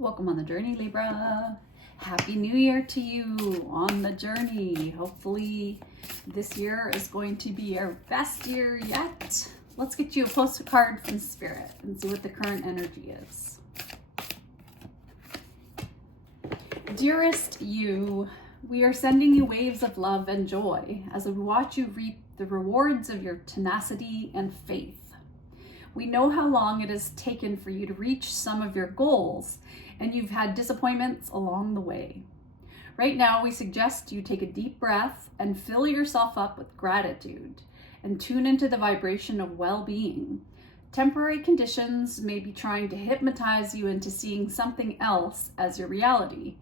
Welcome on the journey, Libra. Happy New Year to you on the journey. Hopefully this year is going to be our best year yet. Let's get you a postcard from Spirit and see what the current energy is. Dearest you, we are sending you waves of love and joy as we watch you reap the rewards of your tenacity and faith. We know how long it has taken for you to reach some of your goals, and you've had disappointments along the way. Right now, we suggest you take a deep breath and fill yourself up with gratitude and tune into the vibration of well-being. Temporary conditions may be trying to hypnotize you into seeing something else as your reality,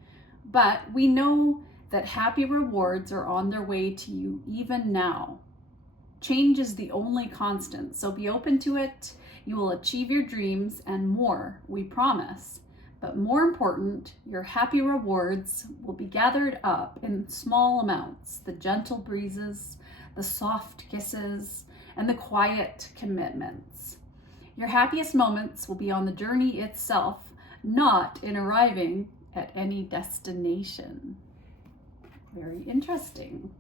but we know that happy rewards are on their way to you even now. Change is the only constant, so be open to it. You will achieve your dreams and more, we promise. But more important, your happy rewards will be gathered up in small amounts, the gentle breezes, the soft kisses, and the quiet commitments. Your happiest moments will be on the journey itself, not in arriving at any destination. Very interesting.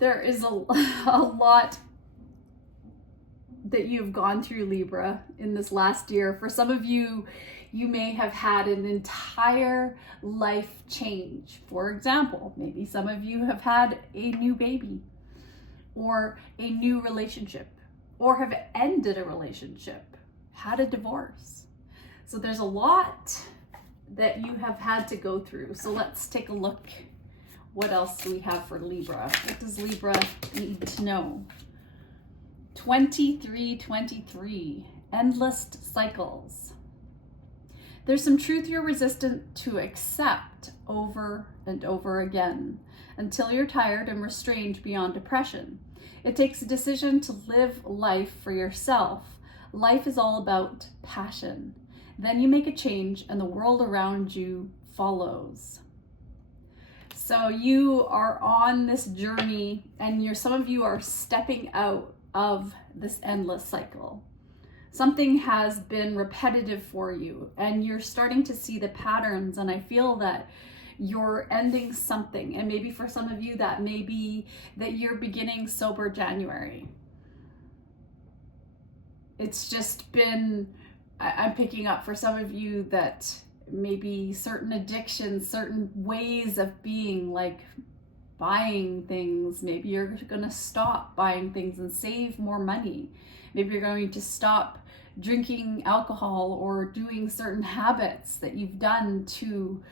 There is a lot that you've gone through, Libra, in this last year. For some of you, you may have had an entire life change. For example, maybe some of you have had a new baby or a new relationship or have ended a relationship, had a divorce. So there's a lot that you have had to go through. So let's take a look. What else do we have for Libra? What does Libra need to know? 2323, endless cycles. There's some truth you're resistant to accept over and over again until you're tired and restrained beyond depression. It takes a decision to live life for yourself. Life is all about passion. Then you make a change and the world around you follows. So you are on this journey and some of you are stepping out of this endless cycle. Something has been repetitive for you and you're starting to see the patterns, and I feel that you're ending something. And maybe for some of you that may be that you're beginning sober January. It's just been, I'm picking up for some of you that maybe certain addictions, certain ways of being, like buying things. Maybe you're going to stop buying things and save more money. Maybe you're going to stop drinking alcohol or doing certain habits that you've done to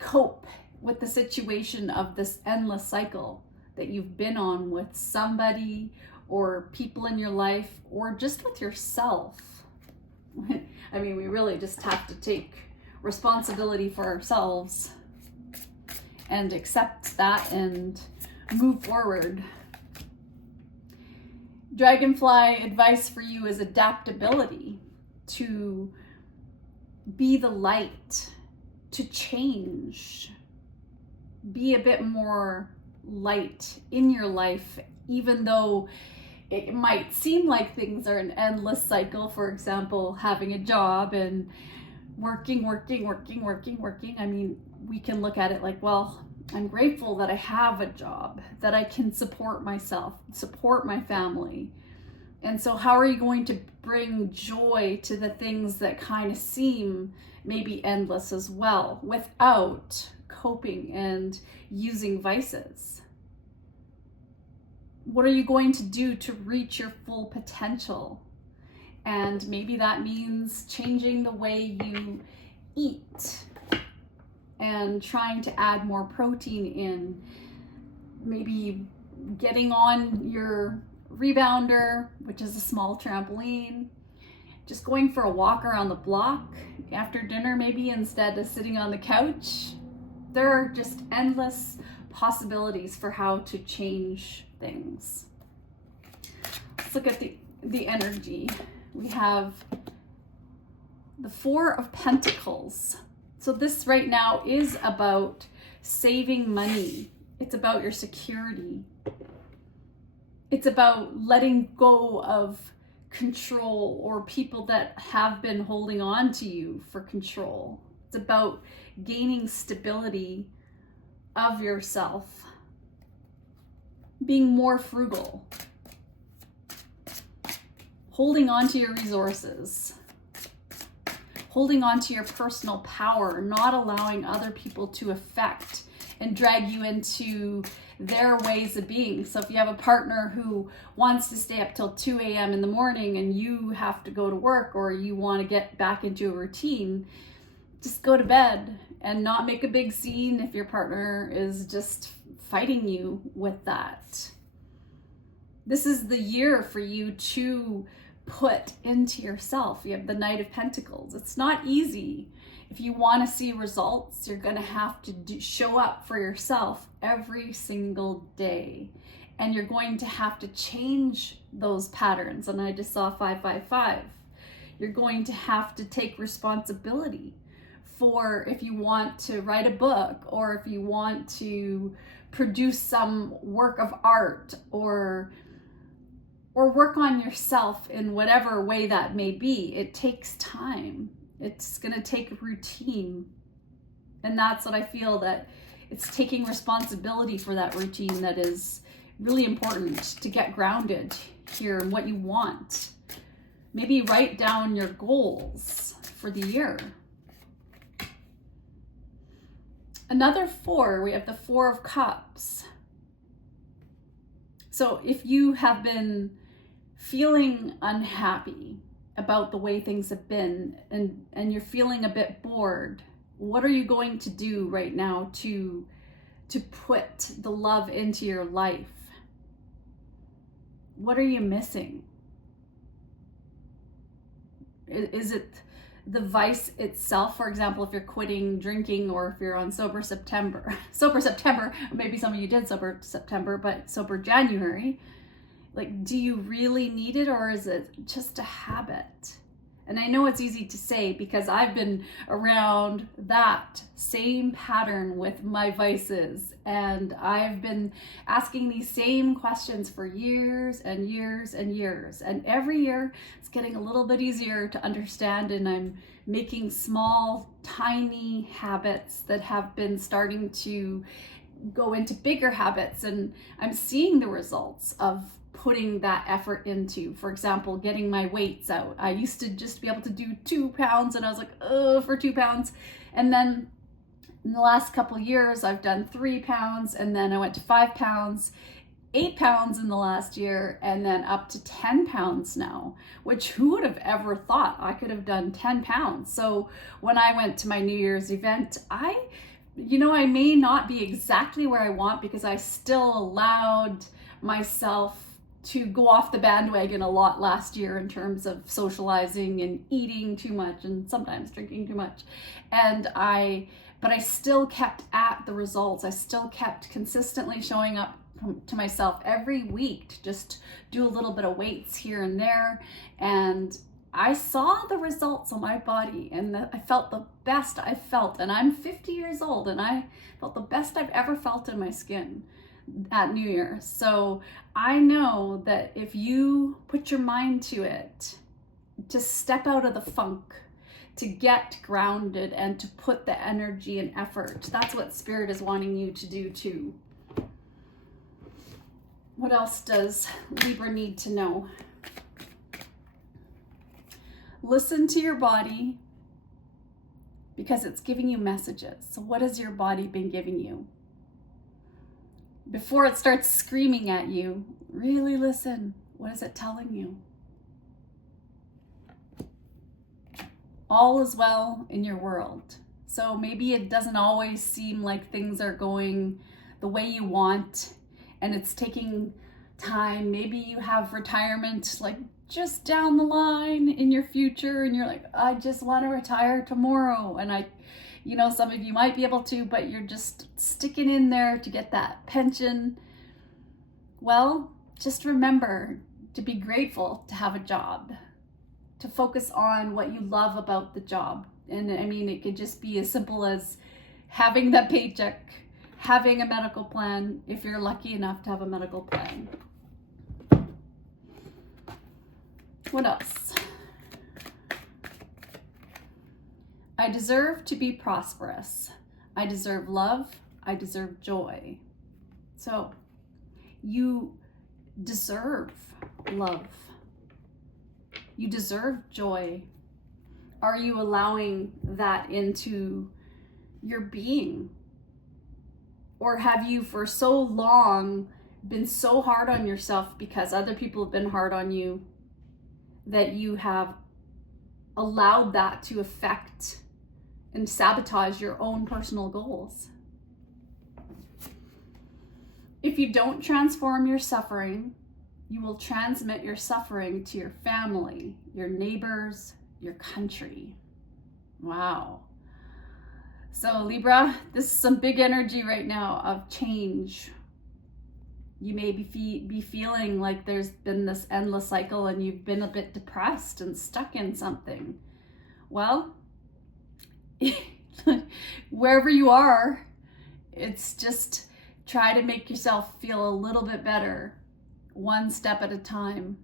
cope with the situation of this endless cycle that you've been on with somebody or people in your life or just with yourself. I mean, we really just have to take responsibility for ourselves and accept that and move forward. Dragonfly advice for you is adaptability, to be the light, to change, be a bit more light in your life, even though it might seem like things are an endless cycle. For example, having a job and working. I mean, we can look at it like, well, I'm grateful that I have a job, that I can support myself, support my family. And so how are you going to bring joy to the things that kind of seem maybe endless as well, without coping and using vices? What are you going to do to reach your full potential? And maybe that means changing the way you eat and trying to add more protein in. Maybe getting on your rebounder, which is a small trampoline. Just going for a walk around the block after dinner, maybe, instead of sitting on the couch. There are just endless possibilities for how to change things. Let's look at the energy. We have the Four of Pentacles. So this right now is about saving money. It's about your security. It's about letting go of control or people that have been holding on to you for control. It's about gaining stability of yourself, being more frugal, holding on to your resources, holding on to your personal power, not allowing other people to affect and drag you into their ways of being. So if you have a partner who wants to stay up till 2 a.m. in the morning and you have to go to work, or you want to get back into a routine, just go to bed and not make a big scene if your partner is just fighting you with that. This is the year for you to put into yourself. You have the Knight of Pentacles. It's not easy. If you want to see results, you're going to have to show up for yourself every single day. And you're going to have to change those patterns. And I just saw 555. You're going to have to take responsibility for if you want to write a book, or if you want to produce some work of art, or work on yourself in whatever way that may be. It takes time. It's going to take routine. And that's what I feel, that it's taking responsibility for that routine that is really important to get grounded here in what you want. Maybe write down your goals for the year. Another 4, we have the 4 of Cups. So if you have been feeling unhappy about the way things have been, and you're feeling a bit bored, what are you going to do right now to put the love into your life? What are you missing? Is it the vice itself? For example, if you're quitting drinking, or if you're on sober September, maybe some of you did sober September, but sober January, like, do you really need it, or is it just a habit? And I know it's easy to say because I've been around that same pattern with my vices, and I've been asking these same questions for years and years and years. And every year it's getting a little bit easier to understand, and I'm making small, tiny habits that have been starting to go into bigger habits, and I'm seeing the results of putting that effort into, for example, getting my weights out. I used to just be able to do 2 pounds, and I was like, oh, for 2 pounds. And then in the last couple of years, I've done 3 pounds, and then I went to 5 pounds, 8 pounds in the last year, and then up to 10 pounds now, which who would have ever thought I could have done 10 pounds? So when I went to my New Year's event, I may not be exactly where I want, because I still allowed myself to go off the bandwagon a lot last year in terms of socializing and eating too much, and sometimes drinking too much. But I still kept at the results. I still kept consistently showing up to myself every week to just do a little bit of weights here and there. And I saw the results on my body, and I felt the best I've felt. And I'm 50 years old, and I felt the best I've ever felt in my skin at New Year. So I know that if you put your mind to it, to step out of the funk, to get grounded, and to put the energy and effort, that's what Spirit is wanting you to do too. What else does Libra need to know? Listen to your body, because it's giving you messages. So what has your body been giving you? Before it starts screaming at you, really listen. What is it telling you? All is well in your world. So maybe it doesn't always seem like things are going the way you want, and it's taking time. Maybe you have retirement like just down the line in your future, and you're like, I just want to retire tomorrow. And some of you might be able to, but you're just sticking in there to get that pension. Well, just remember to be grateful to have a job, to focus on what you love about the job. And I mean, it could just be as simple as having that paycheck, having a medical plan, if you're lucky enough to have a medical plan. What else? I deserve to be prosperous. I deserve love. I deserve joy. So you deserve love. You deserve joy. Are you allowing that into your being? Or have you for so long been so hard on yourself because other people have been hard on you that you have allowed that to affect and sabotage your own personal goals? If you don't transform your suffering, you will transmit your suffering to your family, your neighbors, your country. Wow. So Libra, this is some big energy right now of change. You may be feeling like there's been this endless cycle and you've been a bit depressed and stuck in something. Well, wherever you are, it's just try to make yourself feel a little bit better, one step at a time.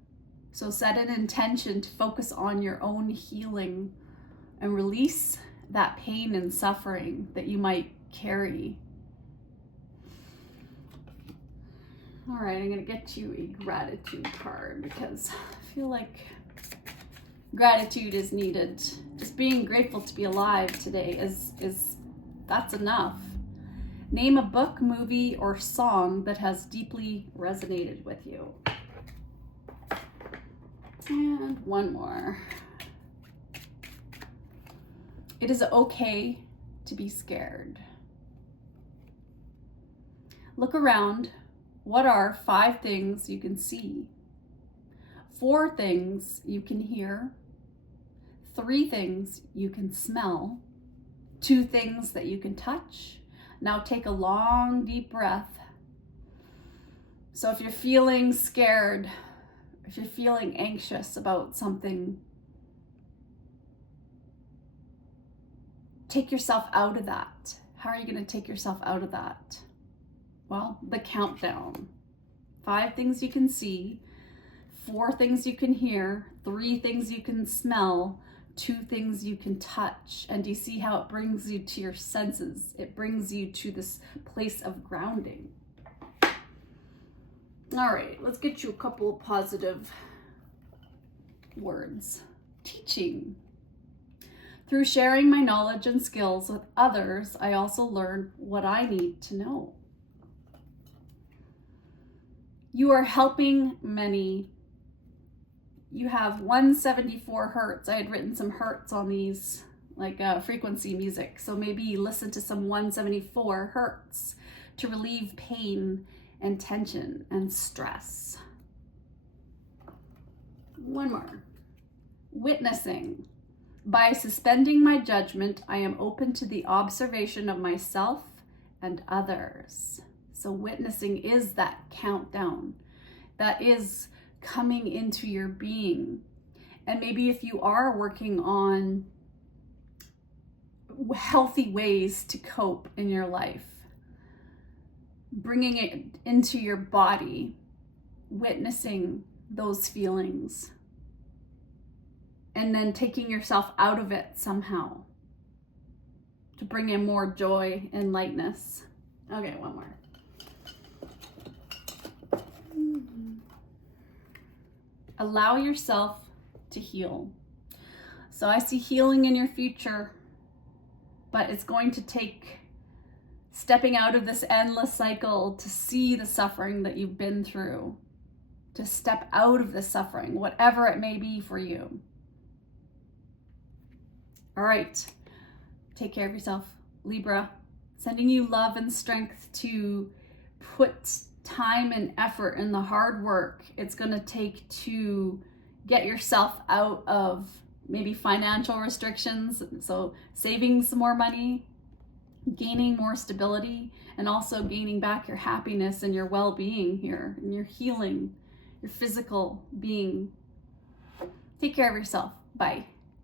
So set an intention to focus on your own healing and release that pain and suffering that you might carry. All right, I'm gonna get you a gratitude card because I feel like gratitude is needed. Just being grateful to be alive today is that's enough. Name a book, movie, or song that has deeply resonated with you. And one more. It is okay to be scared. Look around. What are 5 things you can see? 4 things you can hear? 3 things you can smell? 2 things that you can touch? Now take a long, deep breath. So if you're feeling scared, if you're feeling anxious about something, take yourself out of that. How are you going to take yourself out of that? Well, the countdown. 5 things you can see, 4 things you can hear, 3 things you can smell, 2 things you can touch. And do you see how it brings you to your senses? It brings you to this place of grounding. All right, let's get you a couple positive words. Teaching. Through sharing my knowledge and skills with others, I also learn what I need to know. You are helping many. You have 174 hertz. I had written some hertz on these, like frequency music. So maybe listen to some 174 hertz to relieve pain and tension and stress. One more. Witnessing. By suspending my judgment, I am open to the observation of myself and others. So witnessing is that countdown. That is coming into your being. And maybe if you are working on healthy ways to cope in your life, bringing it into your body, witnessing those feelings, and then taking yourself out of it somehow to bring in more joy and lightness. Okay, one more. Allow yourself to heal. So I see healing in your future, but it's going to take stepping out of this endless cycle to see the suffering that you've been through, to step out of the suffering, whatever it may be for you. All right, take care of yourself, Libra. Sending you love and strength to put time and effort in the hard work it's going to take to get yourself out of maybe financial restrictions. So saving some more money, gaining more stability, and also gaining back your happiness and your well-being here, and your healing, your physical being. Take care of yourself. Bye.